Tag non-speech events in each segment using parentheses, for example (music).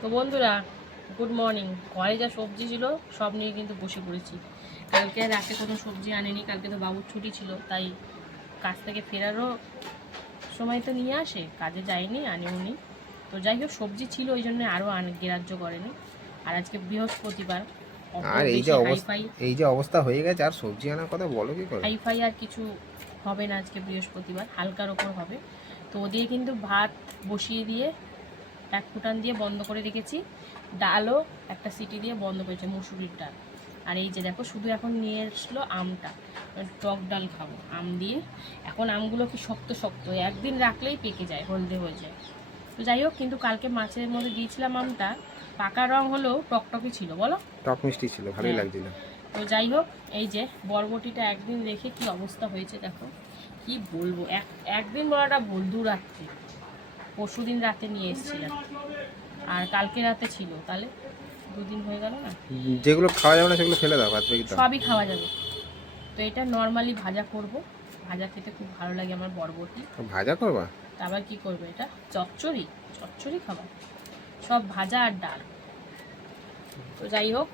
তো বন্ধুরা good morning ঘরে যা সবজি ছিল সব নিয়ে কিন্তু বসে পড়েছি। কালকে রাতে কোনো সবজি আনেনি কালকে তো বাবুর ছুটি ছিল তাই কাজ থেকে ফেরারও সময় তো নিয়ে আসে কাজে যায়নি আনেওনি তো যাই হোক সবজি ছিল ওই জন্য আরও আন গ্রাহ্য করেনি। আর আজকে বৃহস্পতিবার আর এই যে অবস্থা এই যে অবস্থা হয়ে গেছে আর সবজি আনার কথা বলো কি করে? হাইফাই আর কিছু হবে না আজকে বৃহস্পতিবার হালকার ওপর হবে। তো ওদিকে কিন্তু ভাত বসিয়ে দিয়ে এক ফুটান দিয়ে বন্ধ করে রেখেছি। ডালও একটা সিটি দিয়ে বন্ধ করেছে মুসুরির ডাল। আর এই যে দেখো শুধু এখন নিয়ে এসলো আমটা। টক ডাল খাব আম দিয়ে। এখন আমগুলো কি শক্ত শক্ত? একদিন রাখলেই পেকে যায় হলদে হয়ে যায়। তো যাই হোক কিন্তু কালকে মাছের মধ্যে দিয়েছিলাম আমটা। পাকা রং হলেও টকটকই ছিল বলো? টক মিষ্টি ছিল ভালোই হ্যাঁ। লাগছিল। তো যাই হোক এই যে বরবটিটা একদিন রেখে কি অবস্থা হয়েছে দেখো। কি বলব এক একদিন বলাটা ভুল দু রাত্রি। পরশু দিন রাতে নিয়ে এসেছিলাম আর কালকে রাতে ছিল। তাহলে দুদিন হয়ে গেল না? যেগুলো খাওয়া যাবে না সেগুলো ফেলে দাও বাদ বাকি সবই খাওয়া যাবে। তো এটা নর্মালি ভাজা করব। ভাজা খেতে খুব ভালো লাগে আমার বরবটি। ভাজা করবা? তা আবার কি করবে এটা? চচ্চড়ি? চচ্চড়ি খাবার সব ভাজা আর ডাল। তো যাই হোক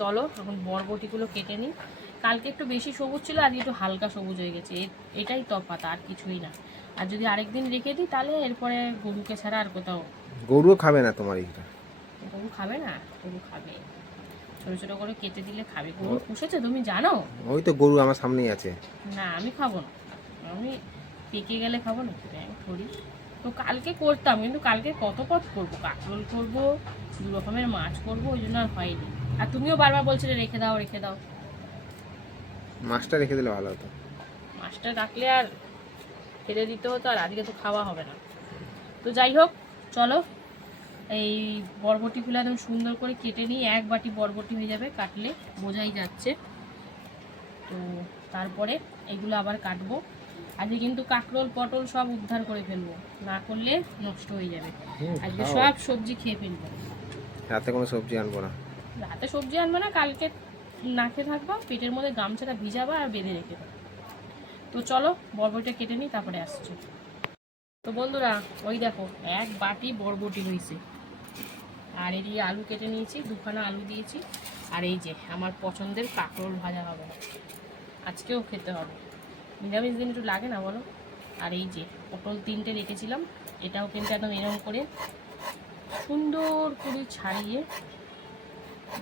চলো এখন বরবটিগুলো কেটে নিই। কালকে একটু বেশি সবুজ ছিল আজকে একটু হালকা সবুজ হয়ে গেছে। এটাই তফাৎ আর কিছুই না। আর যদি আরেকদিন রেখে দিই তাহলে এরপরে গরুকে ছাড়া আর কোথাও গরুও খাবে না তোমার এইটা? গরু খাবে না গরু খাবে। ছোটো ছোটো করে কেটে দিলে খাবে। গরু পুষেছে তুমি জানো? ওই তো গরু আমার সামনেই আছে। না আমি খাব না। আমি পেকে গেলে খাব না ব্যাং করি। তো কালকে করতাম কিন্তু কালকে কত পথ করব? কাঁকরোল করব দু রকমের মাছ করব ওই জন্য আর হয়নি। আর তুমিও বারবার বলছিলে রেখে দাও রেখে দাও। মাছটা রেখে দিলে ভালো হতো। মাছটা রাখলে আর ফেলে দিতে হতো আর আজকে তো খাওয়া হবে না। তো যাই হোক চলো। এই বরবটিগুলো একদম সুন্দর করে কেটে নিই এক বাটি বরবটি হয়ে যাবে কাটলে বোঝাই যাচ্ছে। তো তারপরে এগুলো আবার কাটবো। আজকে কিন্তু কাঁকরোল পটল সব উদ্ধার করে ফেলব। না করলে নষ্ট হয়ে যাবে। আজকে সব সবজি খেয়ে ফেলব। রাতে কোনো সবজি আনব না। রাতে সবজি আনব না কালকে না খেয়ে থাকবা, পেটের মধ্যে গামছাটা ভিজাবা আর বেঁধে রেখে তো চলো, বরবটিটা কেটে নিই, তারপরে আসছি। তো বন্ধুরা, ওই দেখো, এক বাটি বরবটি হয়েছে আর এদিকে আলু কেটে নিয়েছি, দুখানা আলু দিয়েছি। আর এই যে, আমার পছন্দের কাঁকরোল ভাজা হবে। আজকেও খেতে হবে। নিরামিষ দিন একটু লাগে না, বলো? আর এই যে, পটল তিনটে রেখেছিলাম, এটাও কিন্তু একদম এরম করে সুন্দর করে ছাড়িয়ে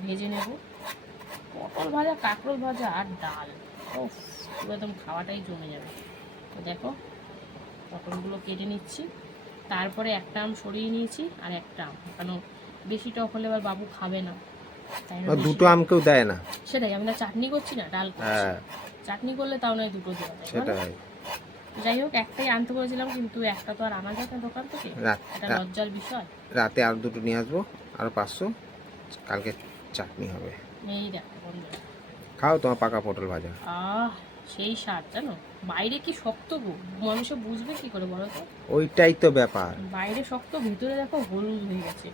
ভেজে নেব। পটল ভাজা কাঁকরোল ভাজা আর ডাল। ও পুরো একদম খাওয়াটাই জমে যাবে। তো দেখো পটলগুলো কেটে নিচ্ছি। তারপরে একটা আম সরিয়ে নিয়েছি আর একটা আম। কেন বেশি টক হলে আবার বাবু খাবে না। দুটো আম কেউ দেয় না। সেটাই আমি না চাটনি করছি না ডাল করছি। হ্যাঁ। চাটনি করলে তাও নয় দুটো দেওয়া? সেটাই। যাই হোক একটাই আনতে বলেছিলাম কিন্তু একটা তো আর আনা যায় না দোকান থেকে। এটা লজ্জার বিষয়। রাতে আর দুটো নিয়ে আসব আর পাঁচশো। কালকে চাটনি হবে। এই দেখো বন্ধুরা। খাও তোমার পাকা পটল ভাজা। আহ সেই স্বাদ জানো? বাইরে কি শক্ত গো? মানুষে বুঝবে কি করে বলো তো? ওইটাই তো ব্যাপার। বাইরে শক্ত ভিতরে দেখো হলুদ হয়ে গেছে।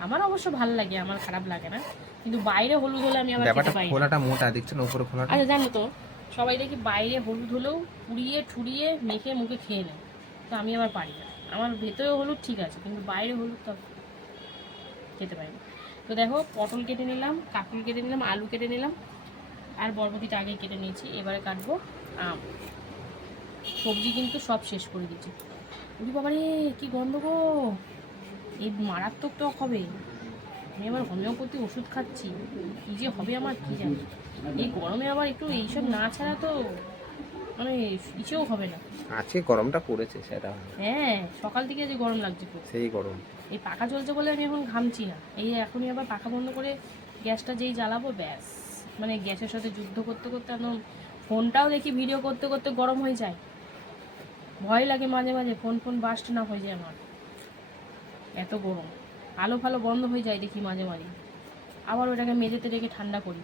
আমার অবশ্য ভালো লাগে আমার খারাপ লাগে না। কিন্তু বাইরে হলুদ হলে আমি আবার খেতে পাই না। খোলাটা মোটা দেখছেন উপরে খোলাটা? আচ্ছা জানো তো সবাই দেখি বাইরে হলুদ হলেও পুড়িয়ে ঠুড়িয়ে মেখে মুখে খেয়ে নেয়। তো আমি আবার পারি না। আমার ভেতরে হলুদ ঠিক আছে কিন্তু বাইরে হলুদ তো খেতে পারি না। তো দেখো, পটল কেটে নিলাম কাকুল কেটে নিলাম, আলু কেটে নিলাম, আর বরবটিটা আগে কেটে নিয়েছি। এবারে কাটবো, আম। সবজি কিন্তু সব শেষ করে দিচ্ছি উরি বাবারে, কি গন্ধ গো! এই মারাত্মক টক হবে। আমি আবার হোমিওপ্যাথি ওষুধ খাচ্ছি। কী যে হবে আমার, কী জানি। এই গরমে আবার একটু এইসব না ছাড়া তো মানে ইসেও হবে না। আজকে গরমটা পড়েছে সেটা হ্যাঁ। সকাল থেকে যে গরম লাগছে খুব। সেই গরম। এই পাখা চলছে বলে আমি এখন ঘামছি না। এই এখনই আবার পাখা বন্ধ করে গ্যাসটা যেই জ্বালাবো ব্যাস। মানে গ্যাসের সাথে যুদ্ধ করতে করতে একদম ফোনটাও দেখি ভিডিও করতে করতে গরম হয়ে যায়। ভয় লাগে মাঝে মাঝে ফোন ফোন বাস্ট না হয়ে যায় আমার। এত গরম। আলো ফালো বন্ধ হয়ে যায় দেখি মাঝে মাঝে। আবার ওটাকে মেঝেতে রেখে ঠান্ডা করি।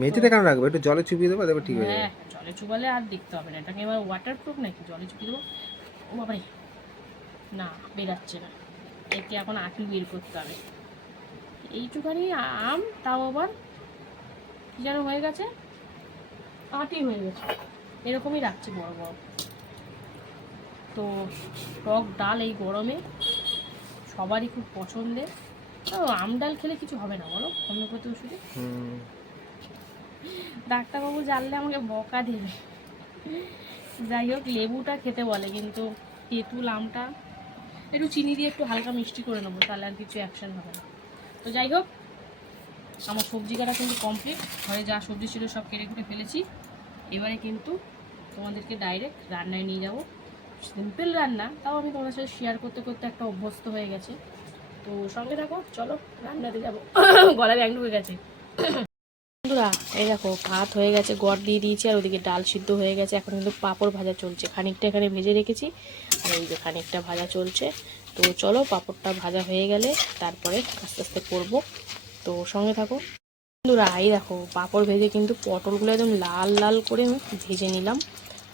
মেঝেতে কেন রাখব? একটু জলে চুপিয়ে দেবো দেখবে ঠিক হয়ে যাবে। হ্যাঁ জলে চুবালে আর দেখতে হবে না। এটাকে এবার ওয়াটার প্রুফ নাকি? জলে চুপিয়ে দেবো? ও বাবারে। না বেরাচ্ছে না। একে এখন আঁটি বের করতে হবে। এইটুখানি আম তাও আবার কি যেন হয়ে গেছে? আঁটি হয়ে গেছে। এরকমই রাখছি বড় বড়। তো টক ডাল এই গরমে সবারই খুব পছন্দের। ও আম ডাল খেলে কিছু হবে না বলো? হোমিওপ্যাথি ওষুধে? হুম, ডাক্তারবাবু জানলে আমাকে বকা দেবে। যাই হোক, লেবুটা খেতে বলে, কিন্তু তেঁতুল আমটা একটু চিনি দিয়ে একটু হালকা মিষ্টি করে নেব, তাহলে আর কিছু অ্যাকশন হবে না। তো যাই হোক, আমার সবজি কাটা কিন্তু কমপ্লিট ঘরে যা সবজি ছিল সব কেটে কুটে ফেলেছি। এবারে কিন্তু তোমাদেরকে ডাইরেক্ট রান্নায় নিয়ে যাব। সিম্পল রান্না, তাও আমি তোমাদের সাথে শেয়ার করতে করতে একটা অভ্যস্ত হয়ে গেছে। তো সঙ্গে থাকো, চলো রান্নাতে যাব। (coughs) গলা ব্যাং ঢুকে গেছে। বন্ধুরা, এই দেখো, ভাত হয়ে গেছে, গড় দিয়ে দিয়েছি, আর ওদিকে ডাল সিদ্ধ হয়ে গেছে। এখন কিন্তু পাঁপড় ভাজা চলছে। খানিকটা এখানে ভেজে রেখেছি, আর এই যে খানিকটা ভাজা চলছে। তো চলো, পাঁপড়টা ভাজা হয়ে গেলে তারপরে আস্তে আস্তে করব। তো সঙ্গে থাকো। বন্ধুরা, এই দেখো, পাঁপড় ভেজে কিন্তু পটলগুলো একদম লাল লাল করে ভেজে নিলাম।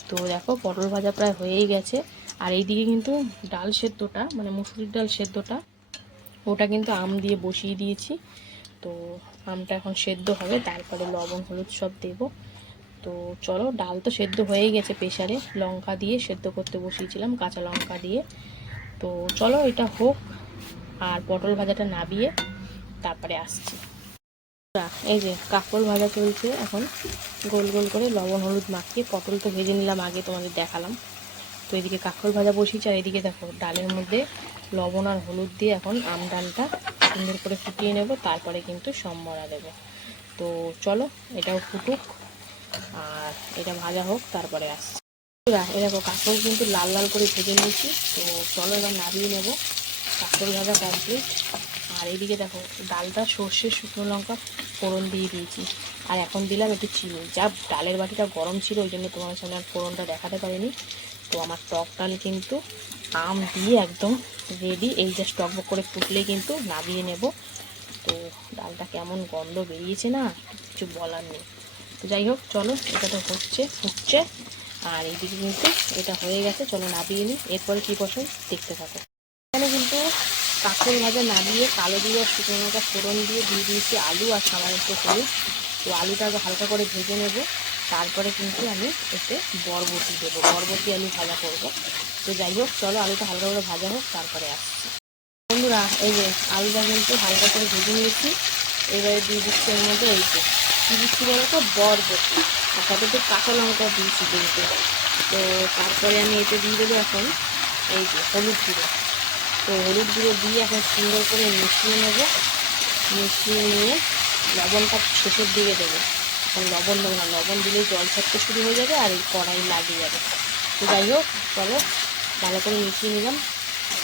তো দেখো, পটল ভাজা প্রায় হয়েই গেছে। আর এইদিকে কিন্তু ডাল সেদ্ধটা মানে মুসুরির ডাল সেদ্ধটা, ওটা কিন্তু আম দিয়ে বসিয়ে দিয়েছি। তো আমটা এখন সেদ্ধ হবে, তারপরে লবণ, হলুদ সব দেবো। তো চলো, ডাল তো সেদ্ধ হয়েই গেছে প্রেশারে লঙ্কা দিয়ে সেদ্ধ করতে বসিয়েছিলাম, কাঁচা লঙ্কা দিয়ে। তো চলো, এটা হোক, আর পটল ভাজাটা নাবিয়ে তারপরে আসছি। এই যে কাপড় ভাজা চলছে এখন। গোল গোল করে লবণ, হলুদ মাখিয়ে পটল তো ভেজে নিলাম আগে, তোমাদের দেখালাম। তো এদিকে কাকর ভাজা বসিয়েছি, আর এদিকে দেখো, ডালের মধ্যে লবণ আর হলুদ দিয়ে এখন আম ডালটা সুন্দর করে ফুটিয়ে নেব, তারপরে কিন্তু সম্বরা দেব। তো চলো, এটাও ফুটুক। আর এটা ভাজা হোক, তারপরে আসছি। দেখো, কাঁকড় কিন্তু লাল লাল করে ভেজে নিয়েছি। তো চলো এবার নামিয়ে নেব। কাঁকড় ভাজা কমপ্লিট আর এইদিকে দেখো, ডালটা সর্ষে শুকনো লঙ্কা ফোড়ন দিয়ে দিয়েছি। আর এখন দিলাম একটু চিনি। যা, ডালের বাটিটা গরম ছিল, ওই জন্য তোমার সামনে আর ফোড়নটা দেখাতে পারিনি। তো আমার টক ডাল কিন্তু আম দিয়ে একদম রেডি এই জাস্ট টকবক করে ফুটলে কিন্তু নামিয়ে নেব। তো ডালটা কেমন গন্ধ বেরিয়েছে না, কিছু বলার নেই। তো যাই হোক, চলো এটা তো হচ্ছে, ফুটছে। আর এইদিকে কিন্তু এটা হয়ে গেছে, চলো নামিয়ে নিই। এরপরে কী পছন্দ দেখতে থাকো। এখানে কিন্তু কাঁকড় ভাজা নামিয়ে কালো দিয়ে শুকনো লঙ্কা ফোড়ন দিয়ে দিয়ে দিয়েছি আলু আর সামান্য একটু হলুদ। তো আলুটা হালকা করে ভেজে নেব। তারপরে কিন্তু আমি এতে বরবটি দেবো। বরবটি আলু ভাজা করব। তো যাই হোক, চলো আলুটা হালকা করে ভাজা হোক, তারপরে আসছি। বন্ধুরা, এই যে আলুটা কিন্তু হালকা করে ভেজে নিয়েছি। এবারে দিয়ে দিচ্ছি এর মধ্যে এই যে দিচ্ছি বলো তো? বরবটি। আর সাথে তো কাঁচা লঙ্কা দিয়েছি কিন্তু। তো তারপরে আমি এতে দিয়ে দেবো এখন এই যে হলুদ গুঁড়ো। তো হলুদ গুঁড়ো দিয়ে এখন সুন্দর করে মিশিয়ে নেব। মিশিয়ে নিয়ে লবণটা শেষের দিকে দেবো। এখন লবণ দেবো না, লবণ দিলেই জল ছাড়তে শুরু হয়ে যাবে আর এই কড়াই লাগিয়ে যাবে। তো যাই হোক, চলো ভালো করে মিশিয়ে নিলাম।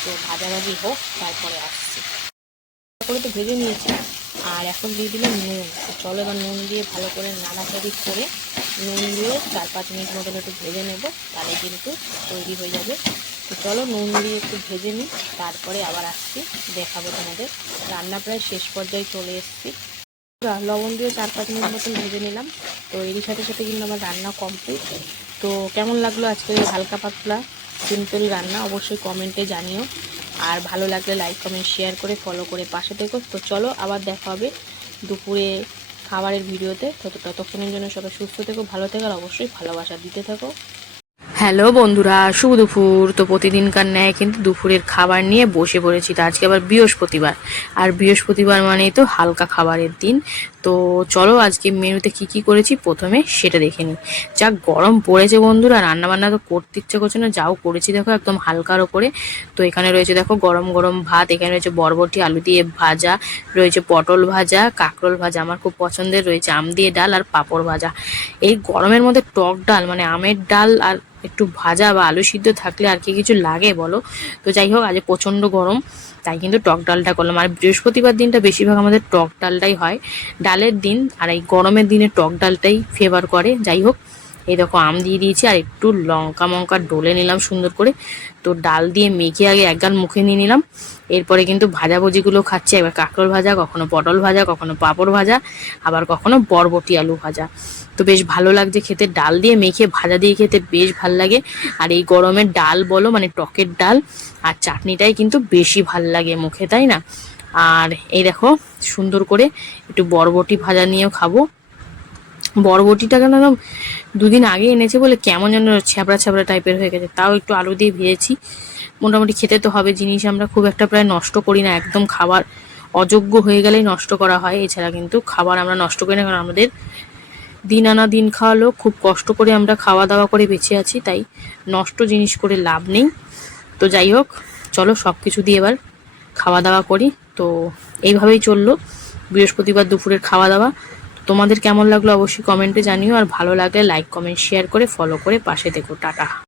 তো ভাজাভাজি হোক, তারপরে আসছি। করে তো ভেজে নিয়েছি, আর এখন দিয়ে দিলাম নুন। চলো এবার নুন দিয়ে ভালো করে নাড়াচাড়ি করে নুন দিয়ে চার পাঁচ মিনিট মতন একটু ভেজে নেব, তাহলে কিন্তু তৈরি হয়ে যাবে। তো চলো নুন দিয়ে একটু ভেজে নিই, তারপরে আবার আসছি, দেখাবো তোমাদের। রান্না প্রায় শেষ পর্যায়ে চলে এসেছি। লবণ দিয়ে চার পাঁচ মিনিট মতন ভেজে নিলাম। তো এরই সাথে সাথে কিন্তু আমার রান্না কমপ্লিট তো কেমন লাগল আজকের এই হালকা পাতলা সিম্পল রান্না? অবশ্যই কমেন্টে জানিও। আর ভালো লাগলে লাইক কমেন্ট শেয়ার করে ফলো করে পাশে থেকো। তো চলো, আবার দেখা হবে দুপুরে খাবারের ভিডিওতে। তত ততক্ষণের জন্য সবাই সুস্থ থেকো, ভালো থেকো, আর অবশ্যই ভালোবাসা দিতে থাকো। হ্যালো বন্ধুরা, শুভ দুপুর। তো প্রতিদিনকার ন্যায় কিন্তু দুপুরের খাবার নিয়ে বসে পড়েছি। তো আজকে আবার বৃহস্পতিবার। আর বৃহস্পতিবার মানেই তো হালকা খাবারের দিন। তো চলো আজকে মেনুতে কি কি করেছি? প্রথমে সেটা দেখে নিই। যা গরম পড়েছে বন্ধুরা রান্না বান্না তো করতে ইচ্ছে করছে না, যাও করেছি দেখো একদম হালকার ওপরে। তো এখানে রয়েছে দেখো গরম গরম ভাত, এখানে রয়েছে বরবটি, আলু দিয়ে ভাজা, রয়েছে পটল ভাজা, কাঁকরোল ভাজা, আমার খুব পছন্দের রয়েছে আম দিয়ে ডাল আর পাঁপড় ভাজা। এই গরমের মধ্যে টক ডাল মানে আমের ডাল আর একটু ভাজা বা আলু সিদ্ধ থাকলে আর কি কিছু লাগে বলো? তো যাই হোক, আজ প্রচণ্ড গরম, তাই কিন্তু টক ডালটা করলাম। আর বৃহস্পতিবার দিনটা বেশিরভাগ আমাদের টক ডালটাই হয়। ডালের দিন আর এই গরমের দিনে টক ডালটাই ফেভার করে। যাই হোক, এই দেখো আম দিয়ে দিয়েছি আর একটু লঙ্কা মঙ্কা ডলে নিলাম সুন্দর করে। তো ডাল দিয়ে মেখে আগে এক গাল মুখে নিয়ে নিলাম। এরপরে কিন্তু ভাজাভুজিগুলো খাচ্ছে। এবার কাঁকরোল ভাজা, কখনো পটল ভাজা, কখনো পাঁপড় ভাজা, আবার কখনো বরবটি আলু ভাজা। তো বেশ ভালো লাগছে খেতে। ডাল দিয়ে মেখে, ভাজা দিয়ে খেতে বেশ ভালো লাগে। আর এই গরমের ডাল বলো মানে টকের ডাল আর চাটনিটাই কিন্তু বেশি ভালো লাগে মুখে, তাই না? আর এই দেখো, সুন্দর করে একটু বরবটি ভাজা নিয়েও খাব। বরবটিটা কেন দুদিন আগে এনেছে বলে কেমন যেন ছ্যাবড়া ছ্যাবড়া টাইপের হয়ে গেছে। তাও একটু আলু দিয়ে ভেজেছি। মোটামুটি খেতে তো হবে জিনিস, আমরা খুব একটা প্রায় নষ্ট করি না। একদম খাবার অযোগ্য হয়ে গেলেই নষ্ট করা হয়। এছাড়া কিন্তু খাবার আমরা নষ্ট করি না, কারণ আমাদের দিন আনা দিন খাওয়ালো খুব কষ্ট করে আমরা খাওয়া দাওয়া করে বেঁচে আছি। তাই নষ্ট জিনিস করে লাভ নেই। তো যাই হোক, চলো সব কিছু দিয়ে এবার খাওয়া দাওয়া করি। তো এইভাবেই চলল। বৃহস্পতিবার দুপুরের খাওয়া দাওয়া তোমাদের কেমন লাগল অবশ্যই কমেন্টে জানিও। আর ভালো লাগলে লাইক কমেন্ট শেয়ার করে ফলো করে পাশে দেখো টাটা।